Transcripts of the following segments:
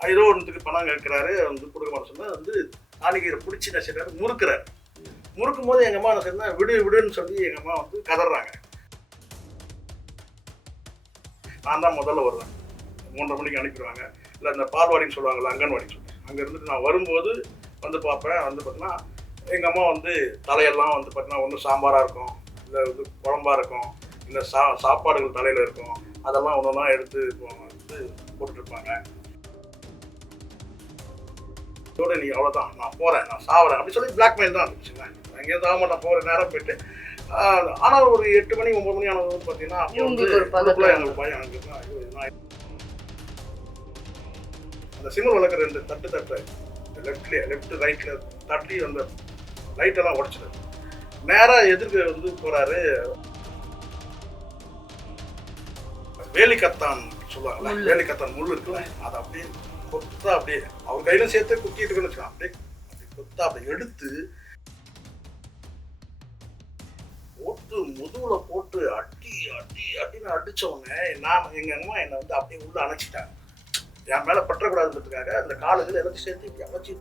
ஏதோ ஒன்றுக்கு பணம் கேட்கிறாரு, வந்து கொடுக்க மாட்டேன் சொன்னா வந்து தாலிக்கீரை பிடிச்சி என்ன செய்யறாரு, முறுக்குறாரு. முறுக்கும் போது எங்க அம்மா என்ன செய்யணும், விடு விடுன்னு சொல்லி எங்க அம்மா வந்து கதறாங்க. நான் தான் முதல்ல வருவேன். 3:30 மணிக்கு அனுப்பிடுவாங்க. இல்லை இந்த பால்வாடின்னு சொல்லுவாங்கல்ல, அங்கன்வாடின்னு சொல்லிட்டு அங்கே இருந்துட்டு நான் வரும்போது வந்து பார்ப்பேன். வந்து பார்த்தீங்கன்னா எங்கள் அம்மா வந்து தலையெல்லாம் வந்து பார்த்தீங்கன்னா ஒன்று சாம்பாராக இருக்கும், இல்லை வந்து குழம்பா இருக்கும், இல்லை சாப்பாடுகள் தலையில் இருக்கும். அதெல்லாம் ஒன்று ஒன்றா எடுத்து வந்து போட்டுட்ருப்பாங்க. இதோட நீ அவ்வளோதான், நான் போகிறேன், நான் சாவறேன் அப்படி சொல்லி பிளாக்மெயில் தான் இருந்துச்சுங்க. எங்கேயாவது ஆக மாட்டேன், போகிற நேரம் போயிட்டு. ஆனால் ஒரு 8 மணி 9 மணி ஆனது வந்து பார்த்தீங்கன்னா அப்போ வந்து எங்களுக்கு பயம். எனக்கு அந்த சிமெண்ட் வளர்க்குற 2 தட்டு லெஃப்ட் ரைட்ல தட்டி அந்த லைட்டெல்லாம் உடச்சிடு. நேராக எதிர்க்கு வந்து போறாரு. வேலிக்கத்தான் சொல்லுவாங்கல்ல, வேலிக்கத்தான் முள் இருக்குல்ல, அதை அப்படியே கொத்தா அப்படியே அவர் கையில சேர்த்து குத்திட்டு இருக்குன்னு வச்சுக்கலாம். அப்படியே கொத்தா அப்படியே எடுத்து போட்டு முதுகுல போட்டு அடி அடி அடின்னு அடிச்சவங்க. நான் எங்க அம்மா என்னை வந்து அப்படியே உள்ள அணைச்சிட்டாங்க. என் மேல பற்றக்கூடாதுன்றதுக்காக அந்த காலுகள் எல்லாத்தையும் சேர்த்து இப்படி அமைச்சு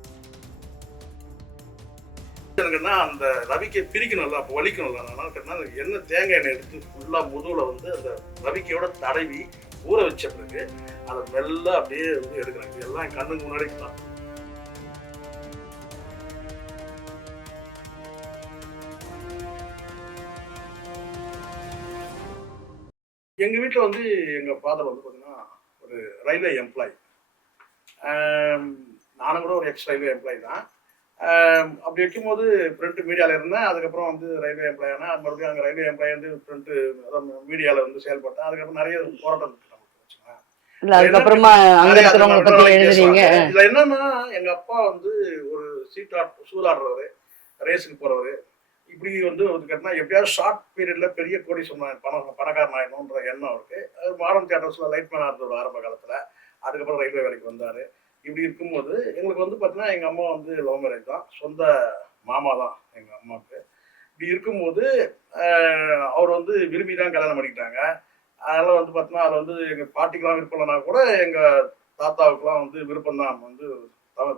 எனக்குன்னா அந்த ரவிக்கை பிரிக்கணும்ல, அப்போ வலிக்கணும்ல. அதனால என்ன தேங்காய் எண்ணெய் எடுத்து ஃபுல்லா முதுகுல வந்து அந்த ரவிக்கையோட தடவி ஊற வச்ச பிறகு அதை மெல்ல அப்படியே வந்து எடுக்கிறாங்க. எல்லாம் என் கண்ணுக்கு முன்னாடி தான். எங்க வீட்டில் வந்து எங்க ஃபாதர் வந்து பார்த்தீங்கன்னா ஒரு ரயில்வே எம்ப்ளாயி. நானும் கூட ஒரு எக்ஸ் ரயில்வே எம்ப்ளாயி தான். அப்படி வைக்கும்போது பிரிண்ட் மீடியாவில் இருந்தேன். அதுக்கப்புறம் வந்து ரயில்வே எம்ப்ளாய் ஆனால் மறுபடியும் அங்கே ரயில்வே எம்ப்ளாயி வந்து பிரிண்ட் அதான் மீடியாவில் வந்து செயல்பட்டேன். அதுக்கப்புறம் நிறைய போராட்டம் இருக்கு நமக்கு வச்சுக்கோங்க. இதுல என்னன்னா எங்க அப்பா வந்து ஒரு சூதாடுறவர், ரேஸுக்கு போறவர். இப்படி வந்து கேட்டா எப்படியாவது ஷார்ட் பீரியட்ல பெரிய கோடி சொன்ன பணக்காரன் ஆயிடணுன்ற எண்ணம் அவருக்கு. மாடர்ன் தியேட்டர்ஸ்ல லைட்மேனா இருந்தவர் ஆரம்ப காலத்துல. அதுக்கப்புறம் ரயில்வே வேலைக்கு வந்தாரு. இப்படி இருக்கும்போது எங்களுக்கு வந்து பார்த்தீங்கன்னா எங்கள் அம்மா வந்து லவ் மேரேஜ் தான், சொந்த மாமா தான் எங்கள் அம்மாவுக்கு. இப்படி இருக்கும்போது அவர் வந்து விரும்பி தான் கல்யாணம் பண்ணிக்கிட்டாங்க. அதெல்லாம் வந்து பார்த்தீங்கன்னா அதில் வந்து எங்கள் பாட்டிக்கெலாம் விருப்பம் இல்லைனா கூட எங்கள் தாத்தாவுக்குலாம் வந்து விருப்பம் தான். வந்து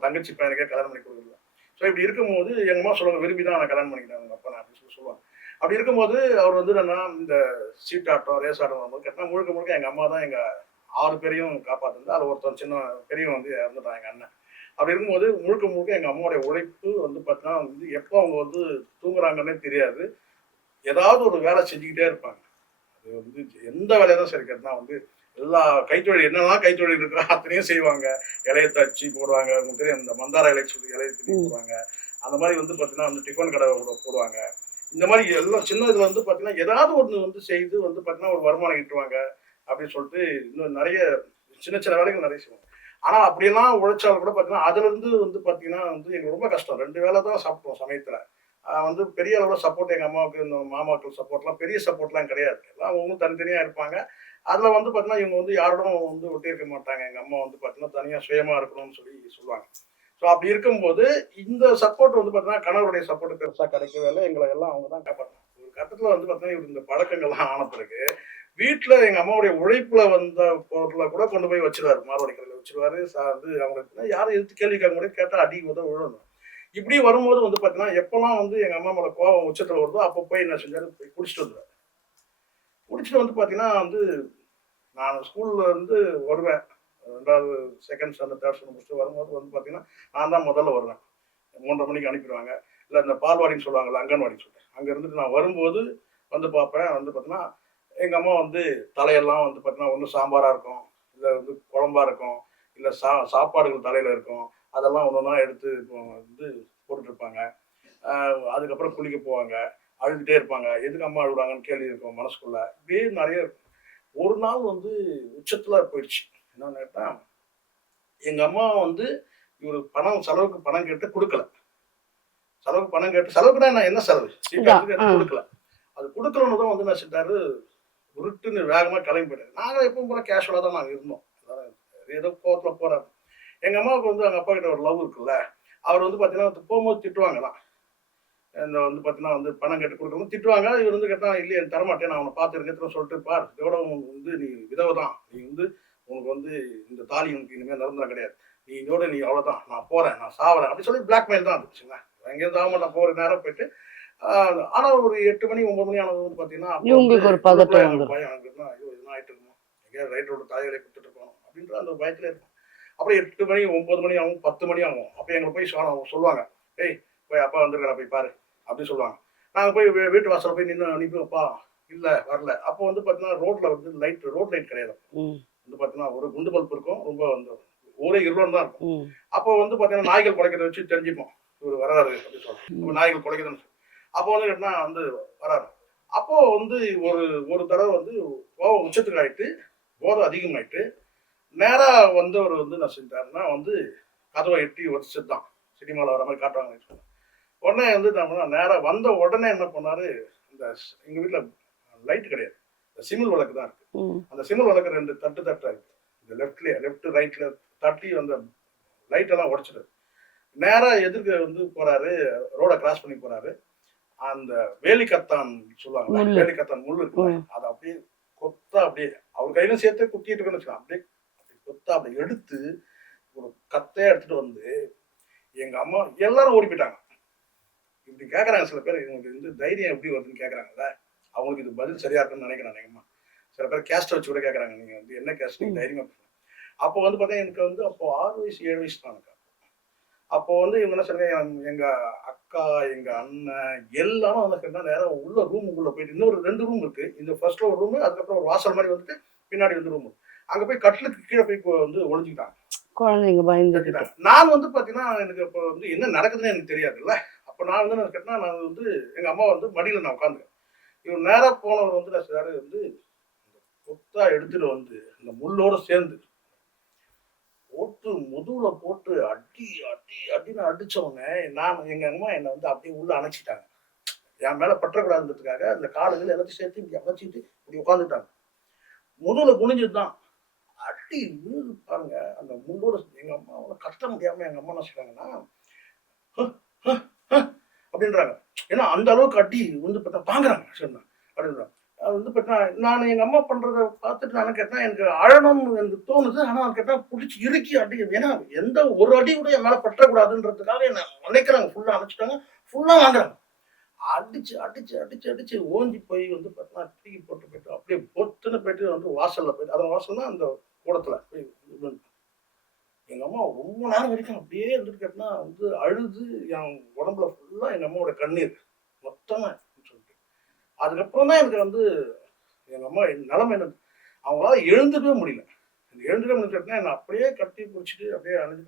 தங்கச்சி பையனுக்கே கல்யாணம் பண்ணி கொடுக்குறது. ஸோ இப்படி இருக்கும்போது எங்கள் அம்மா சொல்லுவாங்க, விரும்பி தான் நான் கல்யாணம் பண்ணிக்கிட்டேன் உங்கள் அப்பா அப்படின்னு சொல்லி சொல்லுவாங்க. அப்படி இருக்கும்போது அவர் வந்து என்னன்னா இந்த சீட் ஆட்டம் ரேஸ் ஆட்டம் வரும்போது கேட்டால் முழுக்க முழுக்க எங்கள் அம்மா தான் எங்கள் 6 பேரையும் காப்பாற்றுது. அதில் ஒருத்தர் சின்ன பெரியவன் வந்து இறந்துட்டான் எங்கள் அண்ணன். அப்படி இருக்கும்போது முழுக்க முழுக்க எங்கள் அம்மாவுடைய உழைப்பு வந்து பார்த்தீங்கன்னா வந்து எப்போ அவங்க வந்து தூங்குறாங்கன்னே தெரியாது. ஏதாவது ஒரு வேலை செஞ்சுக்கிட்டே இருப்பாங்க. அது வந்து எந்த வேலையை தான் சரி கேட்டால் வந்து எல்லா கைத்தொழில் என்னெல்லாம் கைத்தொழில் இருக்கோ அத்தனையும் செய்வாங்க. இலையை தச்சு போடுவாங்க, உங்களுக்கு தெரியும் இந்த மந்தார இலைக்கு சொல்லி இலையை தண்ணி போடுவாங்க. அந்த மாதிரி வந்து பார்த்தீங்கன்னா வந்து டிஃபன் கடை போடுவாங்க. இந்த மாதிரி எல்லாம் சின்ன இதில் வந்து பார்த்தீங்கன்னா ஏதாவது ஒன்று வந்து செய்து வந்து பார்த்தீங்கன்னா ஒரு வருமானம் ஈட்டுவாங்க அப்படின்னு சொல்லிட்டு இன்னும் நிறைய சின்ன சின்ன வேலைகள் நிறைய செய்வாங்க. ஆனால் அப்படியெல்லாம் உழைச்சாலும் கூட பார்த்தீங்கன்னா அதுலேருந்து வந்து பார்த்தீங்கன்னா வந்து எங்களுக்கு ரொம்ப கஷ்டம். 2 வேலை தான் சாப்பிட்டோம் சமயத்தில். வந்து பெரிய அளவில் சப்போர்ட் எங்கள் அம்மாவுக்கு இந்த மாமாக்கள் சப்போர்ட்லாம் பெரிய சப்போர்ட்லாம் கிடையாது. எல்லாம் அவங்களும் தனித்தனியாக இருப்பாங்க. அதில் வந்து பார்த்தீங்கன்னா இவங்க வந்து யாரோடும் வந்து ஒட்டி இருக்க மாட்டாங்க. எங்கள் அம்மா வந்து பார்த்தீங்கன்னா தனியாக சுயமாக இருக்கணும்னு சொல்லி சொல்லுவாங்க. ஸோ அப்படி இருக்கும்போது இந்த சப்போர்ட் வந்து பார்த்தீங்கன்னா கணவருடைய சப்போர்ட் பெருசாக கிடைக்கவே இல்லை. எங்களை எல்லாம் அவங்க தான் காப்பாற்றினாங்க. ஒரு கட்டத்தில் வந்து பார்த்தீங்கன்னா இவர் இந்த பழக்கங்கள்லாம் ஆன பிறகு வீட்டில் எங்கள் அம்மாவுடைய உழைப்புல வந்த பொருளை கூட கொண்டு போய் வச்சிருவாரு, மார்வாடி கடையில் வச்சிருவாரு. வந்து அவங்களுக்கு யாரும் எதிர்த்து கேள்வி கேட்க முடியாது, கேட்டால் அடி உதவ விழணும். இப்படி வரும்போது வந்து பார்த்தீங்கன்னா எப்பெல்லாம் வந்து எங்கள் அம்மா மேலே கோவம் உச்சத்தில் வருதோ அப்போ போய் என்ன செஞ்சாரு, போய் குடிச்சிட்டு வந்துடுவார். குடிச்சிட்டு வந்து பார்த்தீங்கன்னா வந்து நான் ஸ்கூல்ல இருந்து வருவேன். 2வது செகண்ட் ஸ்டாண்டர்ட் தேர்ட் ஸ்டாண்டர்ட் முடிச்சுட்டு வரும்போது வந்து பார்த்தீங்கன்னா நான் தான் முதல்ல வருவேன். 3:30 மணிக்கு அனுப்பிடுவாங்க. இல்லை இந்த பால்வாடின்னு சொல்லுவாங்கல்ல, அங்கன்வாடின்னு சொல்லிட்டு அங்கே இருந்துட்டு நான் வரும்போது வந்து பார்ப்பேன். வந்து பார்த்தீங்கன்னா எங்கள் அம்மா வந்து தலையெல்லாம் வந்து பார்த்தீங்கன்னா ஒன்று சாம்பாராக இருக்கும், இல்லை வந்து குழம்பா இருக்கும், இல்லை சாப்பாடுகள் தலையில் இருக்கும். அதெல்லாம் ஒன்று ஒன்றா எடுத்து வந்து போட்டுட்ருப்பாங்க. அதுக்கப்புறம் குளிக்க போவாங்க, அழுதுகிட்டே இருப்பாங்க. எதுக்கு அம்மா அழுகுறாங்கன்னு கேள்வி இருக்கும் மனசுக்குள்ள. இப்படியே நிறைய ஒரு நாள் வந்து உச்சத்தில் போயிடுச்சு. என்னன்னு கேட்டால் எங்கள் அம்மா வந்து இவர் செலவுக்கு பணம் கேட்டு கொடுக்கல. செலவுக்கு பணம் கேட்டு செலவுக்குனா நான் என்ன செலவு கேட்டு கொடுக்கல. அது கொடுக்கலன்னு தான் வந்து என்ன செஞ்சாரு, உருட்டுன்னு வேகமாக கிளம்பி போயிட்டாரு. நாங்கள் எப்பவும் போல கேஷுவலாக தான் நாங்கள் இருந்தோம். ஏதோ கோவத்தில் போகிறாரு. எங்கள் அம்மாவுக்கு வந்து அவங்க அப்பா கிட்ட ஒரு லவ் இருக்குல்ல, அவர் வந்து பார்த்தீங்கன்னா போகும்போது திட்டுவாங்களாம். இந்த வந்து பார்த்தீங்கன்னா வந்து பணம் கேட்டு கொடுக்கணும் திட்டுவாங்க. இவர் வந்து கேட்டால் இல்லையே தரமாட்டேன், நான் அவனை பார்த்துருக்கேன்னு சொல்லிட்டு பார் இதோட வந்து நீ விதவை தான், நீ வந்து உனக்கு வந்து இந்த தாலி உனக்கு இனிமேல் நிரந்தரம் கிடையாது இதோட நீ அவ்வளோதான், நான் போகிறேன், நான் சாவறேன் அப்படி சொல்லி பிளாக்மெயில் தான் இருந்துச்சுங்களா. எங்கேயும் ஆக மாட்டேன், போகிற நேரம் போயிட்டு ஆனால் ஒரு 8 மணி 9 மணி ஆனது வந்து பார்த்தீங்கன்னா அப்போ வந்து இவங்களுக்கு ஒரு பதட்டம் வந்துடும். பயம் எனக்கு இருந்தால் ஐயோ இதெல்லாம் ஆகிட்டு இருக்குமோ, எங்கேயாவது ரைட்டரோட தாய்களை கொடுத்துட்டு இருக்கோம் அப்படின்ற அந்த பயத்தில் இருக்கும். அப்புறம் 8 மணி 9 மணி ஆகும், 10 மணி ஆகும். அப்போ எங்களை போய் சொல்லுவாங்க, ஏய் போய் அப்பா வந்துருக்கா போய் பாரு அப்படின்னு சொல்லுவாங்க. நாங்கள் போய் வீட்டு வாசலில் போய் நின்று அனுப்பிப்பா, இல்லை வரல. அப்போ வந்து பார்த்தீங்கன்னா ரோட்டில் வந்து ரோட் லைட் கிடையாது. வந்து பார்த்தீங்கன்னா ஒரு குண்டு பல்ப் இருக்கும், ரொம்ப வந்து ஒரே இருளம் தான் இருக்கும். அப்போ வந்து பார்த்தீங்கன்னா நாய்கள் குலைக்கிறத வச்சு தெரிஞ்சுப்போம் இவர் வராரு அப்படின்னு சொல்லுவோம். நாய்கள் குலைக்கிறதுன்னு அப்போ வந்து கேட்டா வந்து வராரு. அப்போ வந்து ஒரு தடவை வந்து கோவம் உச்சத்துக்கு ஆயிட்டு, போதை அதிகமாயிட்டு, நேரா வந்தவர் வந்து என்ன செஞ்சாருன்னா வந்து கதவை எட்டி உடச்சது தான். சினிமாவில் வர மாதிரி காட்டுவாங்க. உடனே வந்து நேராக வந்த உடனே என்ன பண்ணாரு, இந்த எங்கள் வீட்டில் லைட் கிடையாது, இந்த சிமிழ் விளக்கு தான் இருக்கு. அந்த சிமிழ் விளக்கு 2 தட்டு தட்டா இருக்கு. இந்த லெஃப்ட் ரைட்ல தட்டி அந்த லைட்டெல்லாம் உடைச்சிட்டு நேரா எதிர்க்க வந்து போறாரு, ரோட கிராஸ் பண்ணி போறாரு. அந்த வேலிக்கத்தான் சொல்லுவாங்க, வேலிக்கத்தான் முள் இருக்கு, அதை அப்படியே கொத்தா அப்படியே அவர் கையில சேர்த்து குத்திட்டு இருக்குன்னு வச்சுக்கலாம். அப்படியே கொத்தா அப்படி எடுத்து ஒரு கத்தையா எடுத்துட்டு வந்து எங்க அம்மா எல்லாரும் ஓடி போயிட்டாங்க. இப்படி கேட்கறாங்க சில பேர், இவங்களுக்கு வந்து தைரியம் எப்படி வருதுன்னு கேட்கறாங்கல்ல, அவங்களுக்கு இது பதில் சரியா இருக்குன்னு நினைக்கிறேன். எங்க அம்மா சில பேர் கேஸ்ட் வச்சு கூட கேட்கறாங்க, நீங்க வந்து என்ன கேஸ்ட், நீங்க தைரியமா. அப்போ வந்து பார்த்தா எனக்கு வந்து அப்போ 6 வயசு 7 வயசு தான் எனக்கு. அப்போ வந்து இவங்க என்ன சொல்றாங்க, எங்க அக்கா எங்க அண்ணன் எல்லாரும் வந்து கேட்டா நேரம் உள்ள ரூமுக்குள்ள போயிட்டு, இன்னொரு 2 ரூம் இருக்கு. இந்த ஃபர்ஸ்ட்ல ஒரு ரூம், அதுக்கப்புறம் ஒரு வாசல் மாதிரி வந்துட்டு பின்னாடி வந்து ரூம். அங்க போய் கட்டிலுக்கு கீழே போய் வந்து ஒளிஞ்சுக்கிட்டாங்க. குழந்தைங்க பயந்துட்டாங்க. நான் வந்து பாத்தீங்கன்னா எனக்கு இப்போ வந்து என்ன நடக்குதுன்னு எனக்கு தெரியாதுல்ல. அப்போ நான் வந்து என்ன கேட்டேன்னா, நான் வந்து எங்க அம்மா வந்து மடியில நான் உட்காந்துருக்கேன். இவர் நேரா போனவர் வந்து நான் சார் வந்து கொத்தா எடுத்துட்டு வந்து அந்த முள்ளோட சேர்ந்து போட்டு முதுகுல போட்டு அடி அடி அப்படின்னு அடிச்சவங்க. எங்க அம்மா என்னை வந்து அப்படியே உள்ள அணைச்சிட்டாங்க. என் மேல பற்றக்கூடாதுன்றதுக்காக அந்த காடுகள் எல்லாத்தையும் சேர்த்து இப்படி அமைச்சிட்டு இப்படி உட்காந்துட்டாங்க. முதுகுல குனிஞ்சதுதான் அடி விழுது பாருங்க. அந்த முள்ளோட எங்க அம்மா கட்ட முடியாம எங்க அம்மா என்ன சொல்றாங்கன்னா அப்படின்றாங்க. ஏன்னா அந்த அளவுக்கு அடி வந்து பார்த்தா தாங்குறாங்க சொன்னா அப்படின்றாங்க. அது வந்து பார்த்தீங்கன்னா நான் எங்கள் அம்மா பண்ணுறதை பார்த்துட்டு நான் கேட்டேன், எனக்கு அழணும்னு எனக்கு தோணுது. ஆனால் கேட்டால் பிடிச்சி இறுக்கி அடி, ஏன்னா எந்த ஒரு அடி கூட என் மேலே பற்றக்கூடாதுன்றதுக்காக என்னை நினைக்கிறாங்க. ஃபுல்லாக அணைச்சிட்டாங்க, ஃபுல்லாக வாங்குறாங்க. அடிச்சு அடிச்சு அடிச்சு அடிச்சு ஓஞ்சி போய் வந்து பார்த்தீங்கன்னா தூக்கி போட்டு போயிட்டு அப்படியே பொத்துன்னு போயிட்டு வந்து வாசலில் போயிட்டு, அந்த வாசல் தான் அந்த கூடத்தில் போய் எங்கள் அம்மா ரொம்ப நேரம் வரைக்கும் அப்படியே இருந்துட்டு கேட்டனா வந்து அழுது என் உடம்புல ஃபுல்லாக எங்கள் அம்மாவோட கண்ணீர் மொத்தமாக சொல்லிட்டு. அதுக்கப்புறம் தான் எனக்கு வந்து எங்கள் அம்மா நிலைமை என்ன, அவங்களால எழுந்துக்கவே முடியல. எழுந்துக்கவே முடிச்சுட்டுனா என்னை அப்படியே கட்டி பிடிச்சிட்டு அப்படியே அழுது.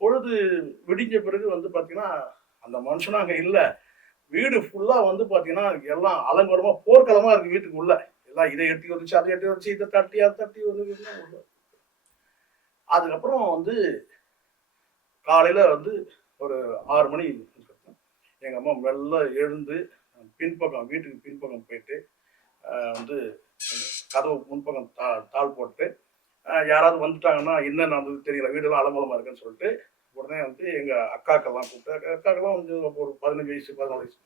பொழுது விடிஞ்ச பிறகு வந்து பார்த்தீங்கன்னா அந்த மனுஷனும் அங்கே இல்லை. வீடு ஃபுல்லாக வந்து பார்த்தீங்கன்னா எல்லாம் அலங்கோலமாக போர்க்களமாக இருக்குது. வீட்டுக்கு உள்ள எல்லாம் இதை எட்டி வந்துச்சு, அதை எட்டி வந்துச்சு, இதை தட்டி அதை தட்டி வந்து. அதுக்கப்புறம் வந்து காலையில் வந்து ஒரு 6 மணி எங்கள் அம்மா மெல்ல எழுந்து பின்பக்கம் வீட்டுக்கு பின்பக்கம் போயிட்டு வந்து கதவு முன்பக்கம் தாள் போட்டு யாராவது வந்துட்டாங்கன்னா என்ன நடந்தது தெரியல, வீடெல்லாம் அலங்கோலமாக இருக்குன்னு சொல்லிட்டு உடனே வந்து எங்கள் அக்காக்கெல்லாம் கூப்பிட்டு, அக்காக்கெல்லாம் வந்து ஒரு 15 வயசு 14 வயசு,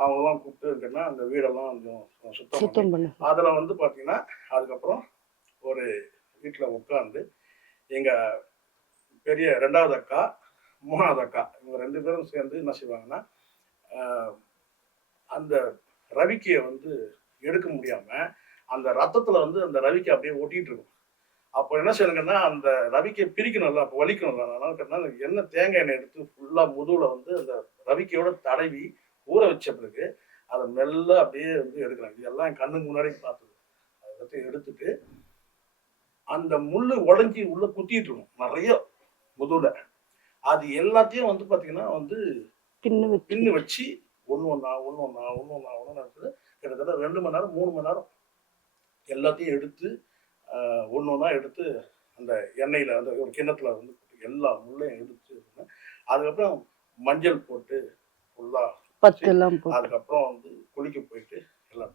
அவங்கெல்லாம் கூப்பிட்டு இருக்குன்னா அந்த வீடெல்லாம் கொஞ்சம் சுத்தம் பண்ணி அதில் வந்து பார்த்தீங்கன்னா அதுக்கப்புறம் ஒரு வீட்டில் உட்காந்து எங்கள் பெரிய 2வது அக்கா 3வது அக்கா இவங்க 2 பேரும் சேர்ந்து என்ன செய்வாங்கன்னா அந்த ரவிக்கையை வந்து எடுக்க முடியாமல் அந்த ரத்தத்தில் வந்து அந்த ரவிக்கை அப்படியே ஒட்டிகிட்டு இருக்கும். அப்போ என்ன செய்யணுங்கன்னா அந்த ரவிக்கையை பிரிக்கணும்ல, அப்போ வலிக்கணும்ல. அதனால கேட்டால் எண்ணெய் தேங்காய் எண்ணெய் எடுத்து ஃபுல்லாக முதுகில் வந்து அந்த ரவிக்கையோட தடவி ஊற வச்ச பிறகு அதை மெல்ல அப்படியே வந்து எடுக்கிறாங்க. இதெல்லாம் என் கண்ணுக்கு முன்னாடி பார்த்தது. அதை பற்றி எடுத்துட்டு அந்த முள்ளு உடஞ்சி உள்ள குத்திட்டு இருக்கும் நிறைய முதுகுல. அது எல்லாத்தையும் வந்து பார்த்தீங்கன்னா வந்து பின்னு வச்சு ஒன்று கிட்டத்தட்ட 2 மணி நேரம் 3 மணி நேரம் எல்லாத்தையும் எடுத்து ஒன்று எடுத்து அந்த எண்ணெயில் அந்த ஒரு கிண்ணத்தில் வந்து எல்லா முள்ளையும் எடுத்து அதுக்கப்புறம் மஞ்சள் போட்டு ஃபுல்லாக அதுக்கப்புறம் வந்து குளிக்க போயிட்டு எல்லாம்.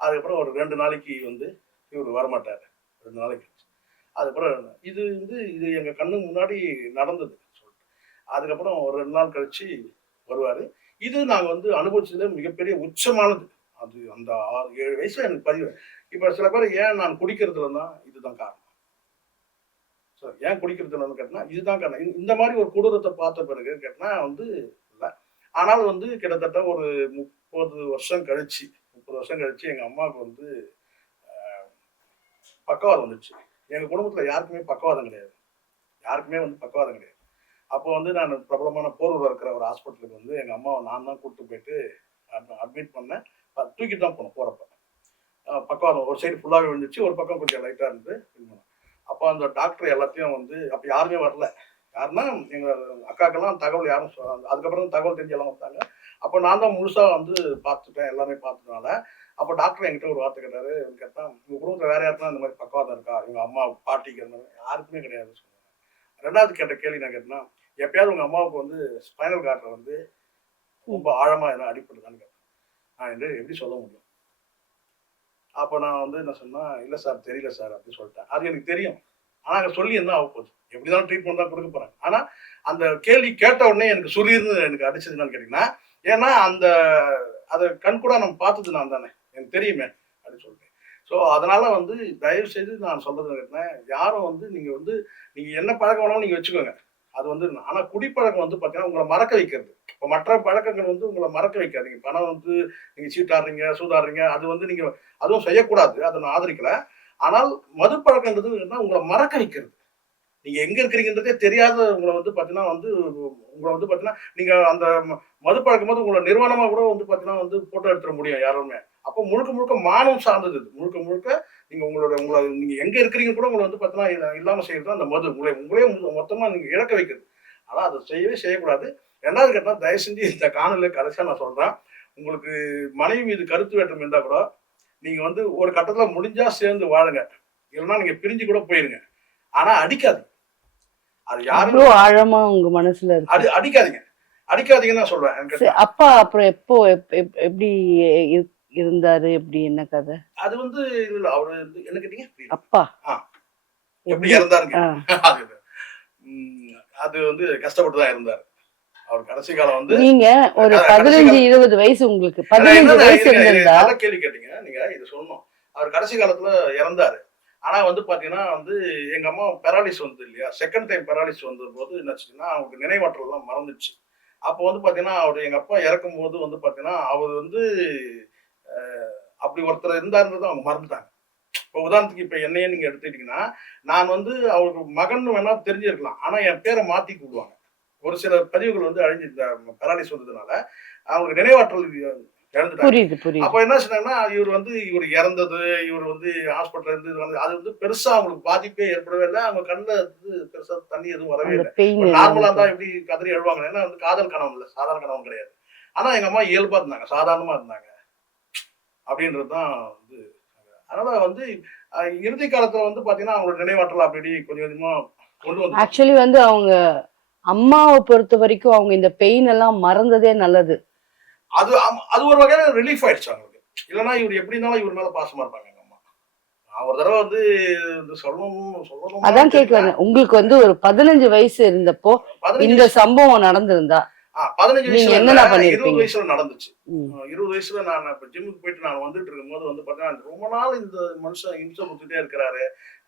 அதுக்கப்புறம் ஒரு 2 நாளைக்கு வந்து இவர் வரமாட்டார். 2 நாளைக்கு அதுக்கப்புறம் இது எங்கள் கண்ணுக்கு முன்னாடி நடந்தது சொல்லிட்டு அதுக்கப்புறம் ஒரு 2 நாள் கழிச்சு வருவார். இது நாங்கள் வந்து அனுபவிச்சதுல மிகப்பெரிய உச்சமானது. அது அந்த 6-7 வயசுல எனக்கு பதிவு. இப்போ சில பேர் ஏன் நான் குடிக்கிறதுலன்னா இதுதான் காரணம். ஸோ ஏன் குடிக்கிறது இல்லைன்னு கேட்டினா இதுதான் காரணம். இந்த மாதிரி ஒரு கொடூரத்தை பார்த்த பிறகு கேட்டினா வந்து இல்லை. ஆனால் வந்து கிட்டத்தட்ட ஒரு 30 வருஷம் கழிச்சு எங்கள் அம்மாவுக்கு வந்து பக்கவாதம் வந்துச்சு. எங்கள் குடும்பத்தில் யாருக்குமே பக்கவாதம் கிடையாது. யாருக்குமே வந்து பக்கவாதம் கிடையாது. அப்போ வந்து நான் பிரபலமான போரூரில் இருக்கிற ஒரு ஹாஸ்பிட்டலுக்கு வந்து எங்கள் அம்மாவை நான் தான் கூப்பிட்டு போயிட்டு அட்மிட் பண்ணேன். தூக்கிட்டு தான் போனோம் போகிறப்ப. பக்கவாதம் ஒரு சைடு ஃபுல்லாகவே விழுந்துச்சு, ஒரு பக்கம் கொஞ்சம் லைட்டாக இருந்து இது பண்ணோம். அப்போ அந்த டாக்டர் எல்லாத்தையும் வந்து அப்போ யாருமே வரல. யாருன்னா எங்கள் அக்காக்கெல்லாம் தகவல் யாரும் அதுக்கப்புறம் தான் தகவல் தெரிஞ்சு எல்லாம் வந்தாங்க. அப்போ நான் தான் முழுசாக வந்து பார்த்துட்டேன், எல்லாமே பார்த்ததுனால. அப்போ டாக்டர் என்கிட்ட ஒரு வார்த்தை கேட்டார். கேட்டால் உங்கள் குடும்பத்தில் வேறு யாருக்குன்னா இந்த மாதிரி பக்கவாதம் இருக்கா? எங்கள் அம்மா பாட்டிக்கு அந்த மாதிரி யாருக்குமே கிடையாது சொன்னாங்க. ரெண்டாவது கேட்ட கேள்வி நான் கேட்டேன்னா, எப்பயாவது உங்கள் அம்மாவுக்கு வந்து ஸ்பைனல் கார்டில் வந்து ரொம்ப ஆழமாக எதனா அடிப்படுதான்னு கேட்டேன். நான் என்று எப்படி சொல்ல முடியும்? அப்போ நான் வந்து என்ன சொன்னால், இல்லை சார் தெரியல சார் அப்படின்னு சொல்லிட்டேன். அது எனக்கு தெரியும். ஆனால் அங்கே சொல்லி என்ன ஆக போகுது? எப்படி தான் ட்ரீட்மெண்ட் தான் கொடுக்க போகிறாங்க. ஆனால் அந்த கேள்வி கேட்ட உடனே எனக்கு சொல்லியிருந்து எனக்கு அடிச்சது என்னன்னு கேட்டிங்கன்னா, ஏன்னா அந்த அதை கண்கூட நம்ம பார்த்தது நான் தானே, எனக்கு தெரியுமே அப்படின்னு சொல்லிட்டு. ஸோ அதனால் வந்து தயவு செய்து நான் சொல்கிறது கேட்டிங்கன்னா, யாரும் வந்து நீங்கள் என்ன பழக்கம் வேணாலும் நீங்கள் வச்சுக்கோங்க. அது வந்து ஆனால் குடிப்பழக்கம் வந்து பார்த்தீங்கன்னா உங்களை மறக்க வைக்கிறது. இப்போ மற்ற பழக்கங்கள் வந்து உங்களை மறக்க வைக்காதீங்க. பணம் வந்து நீங்கள் சீட்டாடுறீங்க, சூதாடுறீங்க, அது வந்து நீங்கள் அதுவும் செய்யக்கூடாது. அதை நான் ஆதரிக்கலை. ஆனால் மது பழக்கன்றது உங்களை மறக்க வைக்கிறது. நீங்க எங்க இருக்கிறீங்கன்றதே தெரியாத உங்களை வந்து பாத்தீங்கன்னா வந்து உங்களை வந்து பாத்தீங்கன்னா நீங்க அந்த மது பழக்கும் போது உங்களை நிர்வாணமா கூட வந்து பாத்தீங்கன்னா வந்து போட்டோ எடுத்துட முடியும் யாருமே. அப்போ முழுக்க முழுக்க மானம் சார்ந்தது. முழுக்க முழுக்க நீங்க உங்களை நீங்க எங்க இருக்கிறீங்க கூட உங்களை வந்து பாத்தீங்கன்னா இல்லாம செய்யறது அந்த மது உங்களே மொத்தமா நீங்க இழக்க வைக்கிறது. ஆனா அதை செய்யக்கூடாது. ரெண்டாவது கேட்டா தயவு செஞ்சு இந்த காணொலியில கடைசியா நான் சொல்றேன், உங்களுக்கு மனைவி மீது கருத்து வேற்றம் இருந்தா கூட நீங்க வந்து ஒரு கட்டத்துல முடிஞ்சா சேர்ந்து வாழுங்க, இல்லைன்னா நீங்க பிரிஞ்சு கூட போயிருங்க. ஆனா அடிக்காது. அது யாரும் ஆழமா உங்க மனசுல இருக்கு. அடிக்காதீங்கன்னு நான் சொல்றேன். அப்பா அப்புறம் எப்போ எப்படி இருந்தாரு, எப்படி என்ன கதை? அது வந்து இல்ல அவரு என்ன கேட்டீங்க? அப்பா எப்படி இருந்தாருங்க? அது வந்து கஷ்டப்பட்டு தான் இருந்தாரு. அவர் கடைசி காலம் வந்து நீங்க ஒரு 15-20 வயசு, உங்களுக்கு 15 வயசு இருந்தா கேள்வி கேட்டீங்க. நீங்க இது சொல்லணும். அவர் கடைசி காலத்துல இறந்தாரு. ஆனா வந்து பாத்தீங்கன்னா வந்து எங்க அம்மா பெராலிஸ் வந்து இல்லையா, செகண்ட் டைம் பெராலிஸ் வந்த போது என்னாச்சுன்னா அவங்களுக்கு நினைவாற்றல் எல்லாம் மறந்துச்சு. அப்போ வந்து பாத்தீங்கன்னா அவர் எங்க அப்பா இறக்கும் போது வந்து பாத்தீங்கன்னா அவர் வந்து அப்படி ஒருத்தர் இருந்தாருன்றதை அவங்க மறந்துட்டாங்க. இப்போ உதாரணத்துக்கு இப்ப என்னையே நீங்க எடுத்துக்கிட்டீங்கன்னா, நான் வந்து அவருக்கு மகன் வேணா தெரிஞ்சிருக்கலாம். ஆனா என் பேரை மாத்தி கூடுவாங்க. ஒரு சில பதிவுகள் வந்து அழிஞ்சு இந்த பெராலிஸ் வந்ததுனால அவங்களுக்கு நினைவாற்றல் இழந்துட்டாங்க. அப்ப என்ன சொன்னாங்கன்னா, இவர் இறந்தது, இவர் வந்து ஹாஸ்பிட்டல் இருந்து அது வந்து பெருசா அவங்களுக்கு பாதிப்பே ஏற்படவே இல்லை. அவங்க கண்ணுல வந்து பெருசா தண்ணி எதுவும் வரவே இல்லை. நார்மலா தான் எப்படி கதறி எழுவாங்க. ஏன்னா வந்து காதல் கனவு இல்லை, சாதாரண கனவு கிடையாது. ஆனா எங்க அம்மா இயல்பா இருந்தாங்க, சாதாரணமா இருந்தாங்க அப்படின்றதுதான் வந்து. அதனால வந்து இறுதி காலத்துல வந்து பாத்தீங்கன்னா அவங்களோட நினைவாற்றல் அப்படி கொஞ்சம் கொஞ்சமா கொண்டு வந்து ஆக்சுவலி வந்து அவங்க அம்மாவை பொறுத்த வரைக்கும் அவங்க இந்த பெயின் எல்லாம் மறந்ததே நல்லது. அது ஒரு வகையான ரிலீஃப் ஆயிடுச்சு அவங்களுக்கு. இல்லைன்னா இவர் எப்படி இருந்தாலும் இவர் மேல பாசமா இருப்பாங்க எங்க அம்மா. ஒரு தடவை வந்து சொல்லணும் அதான் கேட்கல. உங்களுக்கு வந்து ஒரு 15 வயசு இருந்தப்போ இந்த சம்பவம் நடந்திருந்தா 15 20 வயசுல நடந்துச்சு. 20 வயசுல நான் இப்ப ஜிம்முக்கு போயிட்டு நான் வந்துட்டு இருக்கும் போது வந்து பாத்தீங்கன்னா ரொம்ப நாள் இந்த மனுஷன் இம்சை கொடுத்துட்டே இருக்கிறாரு.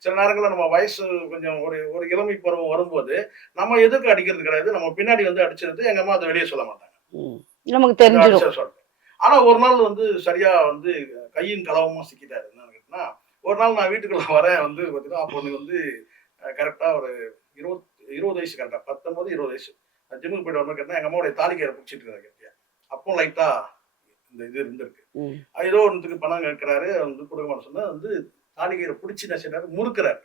சில நேரங்களில் நம்ம வயசு கொஞ்சம் ஒரு இளமை பருவம் வரும்போது நம்ம எதுக்கு அடிக்கிறது கிடையாது, நம்ம பின்னாடி வந்து அடிச்சிருந்து எங்க அம்மா அதை வெளியே சொல்ல மாட்டாங்க, நமக்கு தெரிஞ்சிடும் சொல்லிட்டு. ஆனா ஒரு நாள் வந்து சரியா வந்து கையின் கலவமா சிக்கிட்டாரு. என்னன்னு கேட்டீங்கன்னா, ஒரு நாள் நான் வீட்டுக்குள்ள வரேன் வந்து பாத்தீங்கன்னா அப்போ வந்து கரெக்டா ஒரு 20 வயசு, கரெக்டா 19-20 வயசு. ஜிம்முக்கு போயிட்டு வரணும் கேட்டா எங்க அம்மாவுடைய தாலிக்கையை பிடிச்சிட்டு இருக்காரு கட்டியா. அப்போ லைட்டா இந்த இது இருந்திருக்கு. ஏதோ ஒன்றுக்கு பணம் கேட்கிறாரு வந்து கொடுக்க மாட்டேன் சொன்னா வந்து தாலிக்கையை பிடிச்சி என்ன செய்யறாரு, முறுக்குறாரு.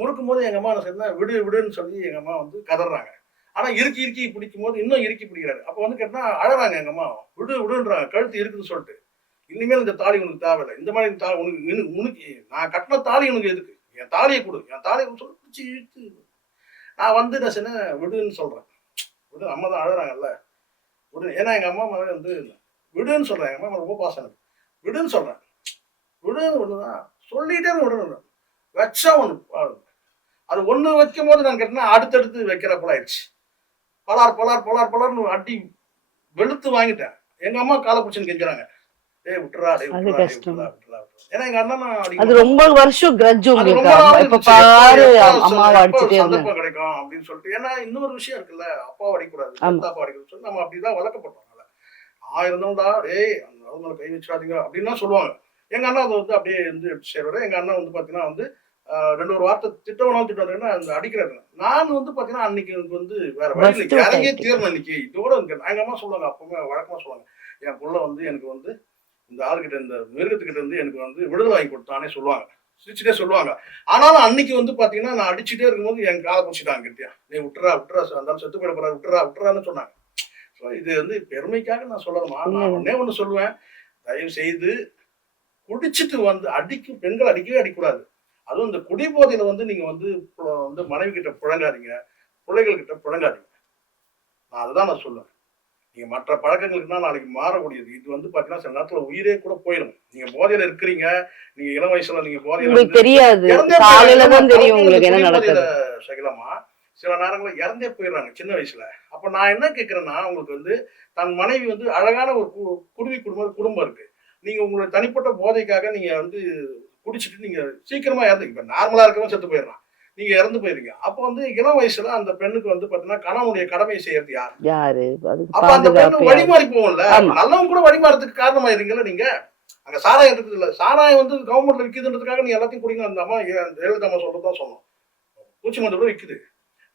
முறுக்கும் போது எங்க அம்மா என்ன செய்யறா, விடுன்னு சொல்லி எங்க அம்மா வந்து கதறாங்க. ஆனா இறுக்கி பிடிக்கும் போது இன்னும் இறுக்கி பிடிக்கிறாரு. அப்போ வந்து கேட்டா அழறாங்க எங்க அம்மா, விடுன்றாங்க, கழுத்து இருக்குன்னு சொல்லிட்டு. இனிமேல் இந்த தாலி உனக்கு தேவையில்லை, இந்த மாதிரி உனக்கு நான் கட்டின தாலி உனக்கு எதுக்கு, என் தாலியை கொடு, என் தாலியை சொல்லி பிடிச்சி இழுத்து நான் வந்து என்ன சொன்னேன், விடுன்னு சொல்றேன். விடு, அம்மா தான் அழறாங்கல்ல, விடு. ஏன்னா எங்க அம்மா மேல வந்து விடுன்னு சொல்றேன். எங்க அம்மா ரொம்ப பாசம், விடுன்னு சொல்றேன். விடுதான் சொல்லிட்டே விடணும். வச்சா ஒண்ணு அது ஒண்ணு வைக்கும் போது நான் கேட்டேன்னா அடுத்தடுத்து வைக்கிற போல ஆயிடுச்சு. பலார்னு அடி வெளுத்து வாங்கிட்டேன். எங்க அம்மா காலை பிடிச்சுன்னு கெஞ்சுறாங்க. டேய் விட்டுறா, டேய் அது விட்டுறா, டேய் கஷ்டம். விட்டுறா, விட்டுறா, விட்டுறா. ஏன்னா எங்க அண்ணன் அது அடிக்க ரொம்ப வருஷம் கிரட்ஜ் அது உங்களுக்கு. ரொம்ப நாள் இப்ப இருந்துச்சு. பாரு எப்ப அம்மாவை எப்ப அடிச்சுட்டே இருந்தேன். சந்தர்ப்பம் கிடைக்கும் அப்படின்னு சொல்லிட்டு. ஏன்னா இன்னொரு விஷயம் இருக்குல்ல, அப்பாவை அடிக்கக்கூடாது, ஆமா. பெத்த அப்பா அடிக்கணும்னு சொல்லி நம்ம அப்படிதான் வளர்க்கப்பட்டோம். இருந்தாலும்டா டேய் அந்த மேல கை வச்சிடாதீங்க அப்படின்லாம் சொல்லுவாங்க. எங்க அண்ணா அதை வந்து அப்படியே வந்து எடுத்து செய்வாரு. எங்க அண்ணன் வந்து பாத்தீங்கன்னா வந்து ரெண்டு ஒரு வார்த்தை திட்டவனாலும் திட்டுவாருன்னா அந்த அடிக்கிறாரு. நான் வந்து பாத்தீங்கன்னா அன்னைக்கு எனக்கு வந்து வேற வழி இல்லை, பஸ்ட் அவுட் இறங்கியே ஆயிட்டீங்க. தீரணும் இன்னைக்கு இதோட. எங்க அம்மா சொல்லுவாங்க, அப்பவுமே வழக்கமா சொல்லுவாங்க, என் புள்ள வந்து எனக்கு வந்து இந்த ஆளுகிட்ட இந்த மிருகத்துக்கிட்ட இருந்து எனக்கு வந்து விடுதலை வாங்கி கொடுத்தானே சொல்லுவாங்க, சிரிச்சுட்டே சொல்லுவாங்க. ஆனாலும் அன்னைக்கு வந்து பாத்தீங்கன்னா நான் அடிச்சுட்டே இருக்கும்போது என் காலை பிடிச்சிட்டாங்க கிட்டியா, நீ விட்டுறா விட்டுறா அந்த செத்து போயிட போறா, விட்டுறா விட்டுறான்னு சொன்னாங்க. ஸோ இது வந்து பெருமைக்காக நான் சொல்லணுமா, நான் இல்ல. ஒன்னே ஒன்று சொல்லுவேன், தயவு செய்து குடிச்சிட்டு வந்து பெண்கள் அடிக்கவே அடிக்கக்கூடாது. அதுவும் இந்த குடிபோதையில வந்து நீங்க வந்து வந்து மனைவி கிட்ட புழங்காதீங்க, பிள்ளைகள் கிட்ட புழங்காதீங்க. நான் அதுதான் நான் சொல்லுவேன். நீங்க மற்ற பழக்கங்களுக்குன்னா நாளைக்கு மாறக்கூடியது. இது வந்து பாத்தீங்கன்னா சில நேரத்துல உயிரே கூட போயிடும். நீங்க போதையில இருக்கிறீங்க, நீங்க இளம் வயசுல நீங்க போதையில உங்களுக்கு வந்து தெரியாது, இறந்தே காலையில போயிடுறாங்க. தான் தெரியும் பழக்கம் இந்த உங்களுக்கு என்ன குடிபோதையில நடக்குது. சகிலமா சில நேரங்கள்ல இறந்தே போயிடுறாங்க சின்ன வயசுல. அப்ப நான் என்ன கேட்கிறேன்னா, உங்களுக்கு வந்து தன் மனைவி வந்து அழகான ஒரு குருவி குடும்பம் இருக்கு. நீங்க உங்களுடைய தனிப்பட்ட போதைக்காக நீங்க வந்து குடிச்சிட்டு நீங்க சீக்கிரமா இறந்து, இப்ப நார்மலா இருக்கவன் செத்து போயிடுறான், நீங்க இறந்து போயிருங்க. அப்ப வந்து இளம் வயசுல அந்த பெண்ணுக்கு வந்து பாத்தீங்கன்னா கணவனுடைய கடமையை செய்யறது யார்? யாரு அதுக்கு அப்ப அந்த பெண்ணு பாதுகாப்பு யாரு? வழிமாறி போகும்ல. ஆமா. நல்லவங்க கூட வழிமாறதுக்கு காரணமாயிருங்கல்ல நீங்க. அங்க சாராயம் இருக்குது இல்ல, சாராயம் வந்து கவர்மெண்ட்ல விக்குதுன்றதுக்காக நீ எல்லாத்தையும் குடிங்க. அந்த அம்மா ஜெயலலிதா அம்மா சொல்றதுதான் சொன்னோம். பூச்சி மருந்து கூட விக்குது.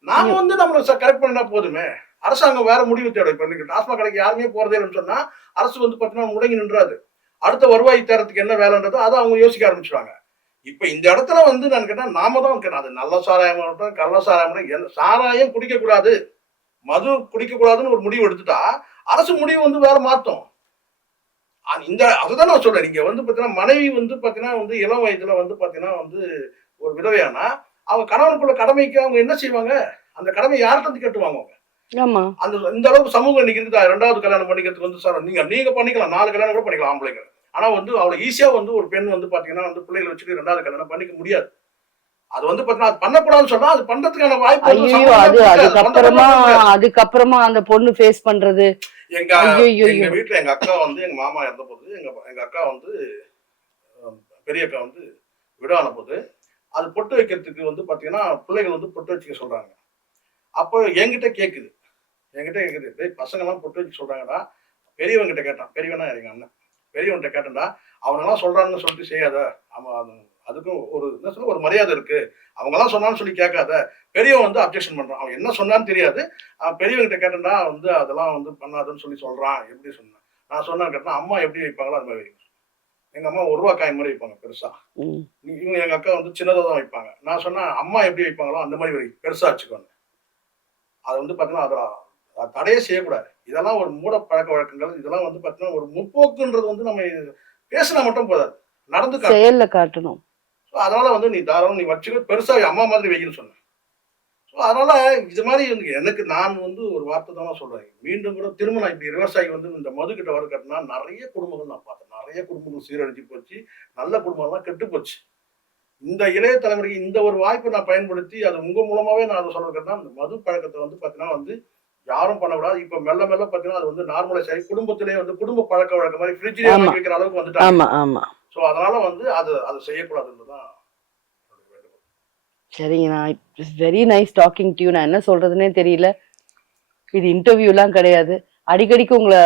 நாம வந்து நம்மள கரெக்ட் பண்ணா போதுமே. அரசாங்கம் வேற முடிவு தேடும். இப்ப நீங்க டாஸ்மாக் கடைக்கு யாருமே போறதே இல்லைன்னு சொன்னா அரசு வந்து பாத்தீங்கன்னா முடங்கி நின்றாது. அடுத்த வருவாய் தேரத்துக்கு என்ன வேலைன்றதோ அதை அவங்க யோசிக்க ஆரம்பிச்சுடுவாங்க. இப்ப இந்த இடத்துல வந்து நான் கேட்டா நாம தான் இருக்கணும். அது நல்ல சாராயம் ஆகட்டும், கள்ள சாராயம், சாராயம் குடிக்க கூடாது, மது குடிக்க கூடாதுன்னு ஒரு முடிவு எடுத்துட்டா அரசு முடிவு வந்து வேற மாத்தும். இந்த அதுதான் நான் சொல்றேன். நீங்க வந்து பாத்தீங்கன்னா மனைவி வந்து பாத்தீங்கன்னா வந்து இளம் வயதுல வந்து பாத்தீங்கன்னா வந்து ஒரு விதவையானா அவங்க கணவனுக்குள்ள கடமைக்கு அவங்க என்ன செய்வாங்க? அந்த கடமையை யார்கிட்ட இருந்து கேட்டுவாங்க அவங்க? ஆமா. அந்த இந்த அளவுக்கு சமூகம் இன்னைக்கு இருக்குதா? 2வது கல்யாணம் பண்ணிக்கிறதுக்கு வந்து சார் நீங்க பண்ணிக்கலாம். 4 கல்யாணம் கூட பண்ணிக்கலாம் ஆம்பளைங்க. ஆனா வந்து அவ்வளவு ஈஸியா வந்து ஒரு பெண் வந்து பாத்தீங்கன்னா வந்து பிள்ளைகளை வச்சுட்டு 2வது கல்யாணம் பண்ணிக்க முடியாது. அது வந்து பாத்தீங்கன்னா அது பண்ணக்கூடாதுன்னு சொன்னா அது பண்றதுக்கான வாய்ப்பு வந்து ஐயோ, சமூகமே அது கொடுக்காது. அதுக்கப்புறமா பந்தப்பட்ட முடியாது. அதுக்கப்புறமா அந்த பொண்ணு ஃபேஸ் பண்றது. எங்க ஐயோ. எங்க வீட்டுல எங்க அக்கா வந்து எங்க மாமா இறந்தபோது எங்க அக்கா வந்து பெரிய அக்கா வந்து விடான போது அது பொட்டு வைக்கிறதுக்கு வந்து பாத்தீங்கன்னா பிள்ளைகள் வந்து பொட்டு வச்சுக்க சொல்றாங்க. அப்போ என்கிட்ட கேக்குது, டேய் பசங்க எல்லாம் பொட்டு வச்சு சொல்றாங்கடா. பெரியவங்கிட்ட கேட்டான், பெரியவனா எங்க அண்ணன், பெரியவன்கிட்ட கேட்டேன்டா, அவனெல்லாம் சொல்றான்னு சொல்லிட்டு செய்யாத. அவன் அதுக்கும் ஒரு என்ன சொல்ல ஒரு மரியாதை இருக்கு. அவங்க எல்லாம் சொன்னான்னு சொல்லி கேட்காத. பெரியவன் வந்து அப்ஜெக்ஷன் பண்றான். அவன் என்ன சொன்னான்னு தெரியாது. பெரியவங்கிட்ட கேட்டேன்டா வந்து அதெல்லாம் வந்து பண்ணாதுன்னு சொல்லி சொல்றான். எப்படி சொன்னேன்? நான் சொன்னேன் கேட்டா, அம்மா எப்படி வைப்பாங்களோ அது மாதிரி வைக்கணும். எங்க அம்மா ரூ. 1 காயின் மாதிரி வைப்பாங்க பெருசா. ம். இவங்க எங்க அக்கா வந்து சின்னதா தான் வைப்பாங்க. நான் சொன்னேன், அம்மா எப்படி வைப்பாங்களோ அந்த மாதிரி பெருசா வச்சுக்கோங்க. அது வந்து பாத்தீங்கன்னா தடையே செய்யக்கூடாது. இதெல்லாம் ஒரு மூட பழக்க வழக்கங்கள். இதெல்லாம் வந்து பாத்தீங்கன்னா ஒரு முற்போக்குன்றது வந்து நம்ம பேசினா மட்டும் போதாது, நடந்து காட்டணும். செயல்ல காட்டணும். அதனால வந்து நீ தாராளம் நீ வச்சுக்க, பெருசா அம்மா மாதிரி வைக்கணும்னு சொன்னேன். அதனால இது மாதிரி எனக்கு நான் வந்து ஒரு வார்த்தை தான் சொல்றேன். மீண்டும் கூட திருமணம் இப்படி ரிவர்ஸ் ஆகி வந்து இந்த மது கிட்ட வர கட்டினா நிறைய குடும்பங்கள் நான் பார்த்தேன். நிறைய குடும்பங்கள் சீரழிஞ்சு போச்சு. நல்ல குடும்பம்லாம் கெட்டு போச்சு. இந்த இளைய தலைமுறைக்கு இந்த ஒரு வாய்ப்பை நான் பயன்படுத்தி அது உங்க மூலமாவே நான் அதை சொல்றேன்னா, இந்த மது பழக்கத்தை வந்து பாத்தீங்கன்னா வந்து யாரும் பண்ணக்கூடாது. இப்ப மெல்ல மெல்ல பாத்தீங்கன்னா அது வந்து நார்மலைஸ் ஆகி குடும்பத்திலேயே வந்து குடும்ப பழக்க வழக்கம் மாதிரி ஃப்ரிட்ஜ்லயே ஆமா. வாங்கி வைக்கிற அளவுக்கு வந்துட்டாங்க. ஆமா ஆமா. சோ அதனால வந்து அது செய்யக்கூடாதுன்றதுதான் என்னுடைய வேண்டுகோள். சரிங்க. நான் it's very nice talking to you. நான் என்ன சொல்றதுன்னே தெரியல. இது இன்டர்வியூலாம் கிடையாது. அடிக்கடிக்கு உங்களை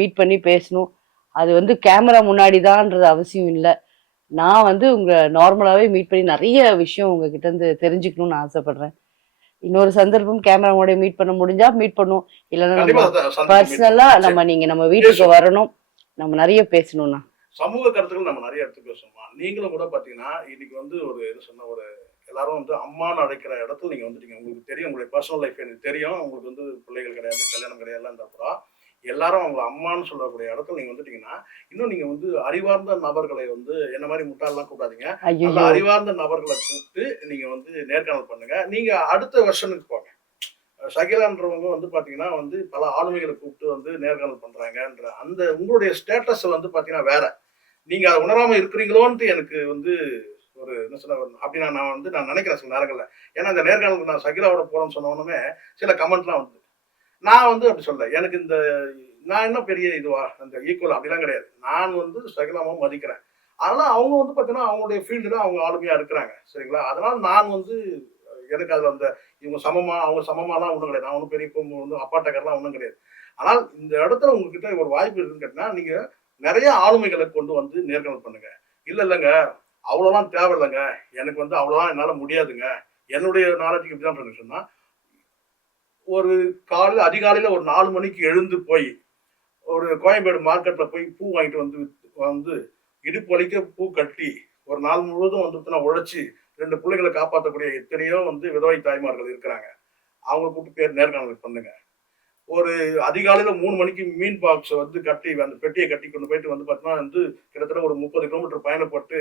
மீட் பண்ணி பேசணும். அது வந்து கேமரா முன்னாடி தான்ன்றது அவசியம் இல்ல. நான் வந்து உங்களை நார்மலாவே மீட் பண்ணி நிறைய விஷயம் உங்ககிட்ட இருந்து தெரிஞ்சுக்கணும்னு ஆசைப்படுறேன். இன்னொரு சந்தர்ப்பம் கேமரா முன்னாடி மீட் பண்ண முடிஞ்சா மீட் பண்ணுவோம். இல்லைன்னா நம்ம கண்டிப்பா சந்திப்பு பர்சனலா சரி, நீங்க நம்ம வீட்டுக்கு பேசுவோம். வரணும். நம்ம நிறைய பேசணும்ண்ணா. சமூக கருத்துக்கள் நம்ம நிறைய எடுத்து பேசுவோமா. நீங்களும் கூட பாத்தீங்கன்னா இன்னைக்கு வந்து ஒரு என்ன சொன்ன ஒரு எல்லாரும் வந்து அம்மான்னு அழைக்கிற இடத்துல நீங்க வந்துட்டீங்க. உங்களுக்கு தெரியும், உங்களுடைய பர்சனல் லைஃப் எனக்கு தெரியும். உங்களுக்கு வந்து பிள்ளைகள் கிடையாது, கல்யாணம் கிடையாதுலாம் இருந்தா கூட எல்லாரும் அவங்கள அம்மான்னு சொல்லக்கூடிய இடத்துல நீங்க வந்துட்டீங்கன்னா, இன்னும் நீங்க வந்து அறிவார்ந்த நபர்களை வந்து என்ன மாதிரி முட்டாள்லாம் கூப்பிடாதீங்க. நல்ல ஐயோ. அறிவார்ந்த நபர்களை கூப்பிட்டு நீங்க வந்து நேர்காணல் பண்ணுங்க. நீங்க அடுத்த வெர்ஷனுக்கு போங்க. ஷகிலான்றவங்க வந்து பாத்தீங்கன்னா வந்து பல ஆளுமைகளை கூப்பிட்டு வந்து நேர்காணல் பண்றாங்கன்ற அந்த உங்களுடைய ஸ்டேட்டஸ் வந்து பாத்தீங்கன்னா வேற. நீங்க அதை உணராம இருக்கிறீங்களோன்ட்டு எனக்கு வந்து ஒரு என்ன சொல்ல அப்படி நான் நினைக்கிறேன் சில நேரங்கள்ல. ஏன்னா இந்த நேர்காணலுக்கு நான் சகிலாவோட போறேன்னு சொன்ன உடனே சில கமெண்ட்லாம் வந்து நான் வந்து அப்படி சொல்ல எனக்கு இந்த நான் என்ன பெரிய இதுவா அந்த ஈக்குவல் அப்படிலாம் கிடையாது. நான் வந்து சகலமா மதிக்கிறேன். அதனால அவங்க வந்து பார்த்தீங்கன்னா அவங்களுடைய ஃபீல்டுல அவங்க ஆளுமையா இருக்கிறாங்க. சரிங்களா? அதனால நான் வந்து எனக்கு அதுல அந்த இவங்க சமமா அவங்க சமமாலாம் ஒண்ணும் கிடையாது. நான் ஒண்ணும் பெரிய வந்து அப்பா டக்கர்லாம் ஒண்ணும் கிடையாது. ஆனால் இந்த இடத்துல உங்ககிட்ட ஒரு வாய்ப்பு இருக்குன்னு கேட்டீங்கன்னா, நீங்க நெறைய ஆளுமைகள கொண்டு வந்து நேர்காணல் பண்ணுங்க. இல்லங்க அவ்வளோலாம் தேவையில்லங்க. எனக்கு வந்து அவ்வளோலாம் என்னால முடியாதுங்க. என்னுடைய நாலேட்ஜ்க்கு இப்படிதான் இருக்குன்னு சொன்னா, ஒரு அதிகாலையில ஒரு 4 மணிக்கு எழுந்து போய், ஒரு கோயம்பேடு மார்க்கெட்ல போய் பூ வாங்கிட்டு வந்து வந்து இடுப்பு வலிக்க பூ கட்டி, ஒரு நாள் முழுவதும் வந்து பார்த்தீங்கன்னா உழைச்சு 2 பிள்ளைகள காப்பாத்தக்கூடிய எத்தனையோ வந்து விதவை தாய்மார்கள் இருக்கிறாங்க. அவங்கள கூப்பிட்டு நேர்காணல் பண்ணுங்க. ஒரு அதிகாலையில 3 மணிக்கு மீன் பாக்ஸ வந்து கட்டி அந்த பெட்டிய கட்டி கொண்டு போயிட்டு வந்து பார்த்தீங்கன்னா வந்து கிட்டத்தட்ட ஒரு 30 கிலோமீட்டர் பயணப்பட்டு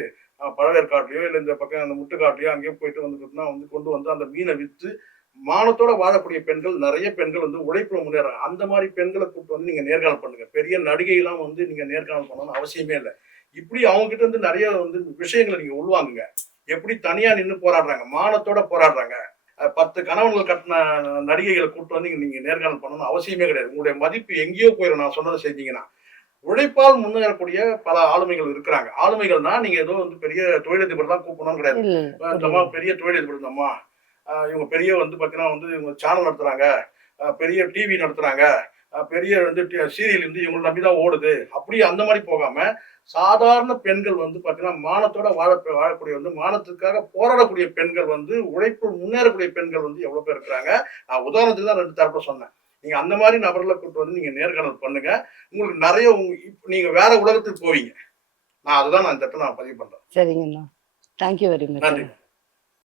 பழவேற்காட்லயோ இல்ல இந்த பக்கம் அந்த முட்டுக்காட்லயோ அங்கேயோ போயிட்டு வந்து பார்த்தீங்கன்னா வந்து கொண்டு வந்து அந்த மீன வித்து மானத்தோட வாழக்கூடிய பெண்கள் நெறைய பெண்கள் வந்து உழைப்புல முன்னேறாங்க. அந்த மாரி பெண்கள கூப்பிட்டு வந்து நீங்க நேர்காணல் பண்ணுங்க. பெரிய நடிகைலாம் வந்து நீங்க நேர்காணல் பண்ணணும்னு அவசியமே இல்ல. இப்படி அவங்க கிட்ட இருந்து நெறைய வந்து விஷயங்கள நீங்க உள்வாங்குங்க. எப்படி தனியா நின்னு போராடுறாங்க. மானத்தோட போராடுறாங்க. 10 கணவன்கள் கட்டின நடிகைகள கூப்பிட்டு வந்து நீங்க நேர்காணல் பண்ணணும்னு அவசியமே கிடையாது. உங்களுடைய மதிப்பு எங்கேயோ போயிரும் நான் சொன்னத செஞ்சீங்கன்னா. உழைப்பால் முன்னேறக்கூடிய பல ஆளுமைகள் இருக்கிறாங்க. ஆளுமைகள்னா நீங்க ஏதோ வந்து பெரிய தொழிலதிபர் தான் கூப்பிடணும்னு கிடையாது. இல்ல இந்த அம்மா புரியுது. பெரிய தொழிலதிபர் இந்த அம்மா. இவங்க பெரிய வந்து பார்த்தீங்கன்னா வந்து இவங்க சேனல் நடத்துறாங்க. பெரிய டிவி நடத்துறாங்க. பெரிய வந்து சீரியல் வந்து இவங்கள நம்பி தான் ஓடுது. அப்படி அந்த மாரி போகாம, சாதாரண பெண்கள் வந்து பார்த்தீங்கன்னா, மானத்தோட வாழக்கூடிய வந்து மானத்துக்காக போராடக்கூடிய பெண்கள் வந்து உழைப்பில் முன்னேறக்கூடிய பெண்கள் வந்து எவ்வளோ பேர் இருக்கிறாங்க. நான் உதாரணத்துக்கு தான் 2 தரப்ப சொன்னேன். நீங்க அந்த மாரி நபர்கள கூட்டு வந்து நீங்க நேர்காணல் பண்ணுங்க. உங்களுக்கு நெறைய நீங்க வேற உலகத்துக்கு போவீங்க. நான் அதுதான் இந்த இடத்துல பதிவு பண்றேன். சரிங்கண்ணா. Thank you very much. நன்றி.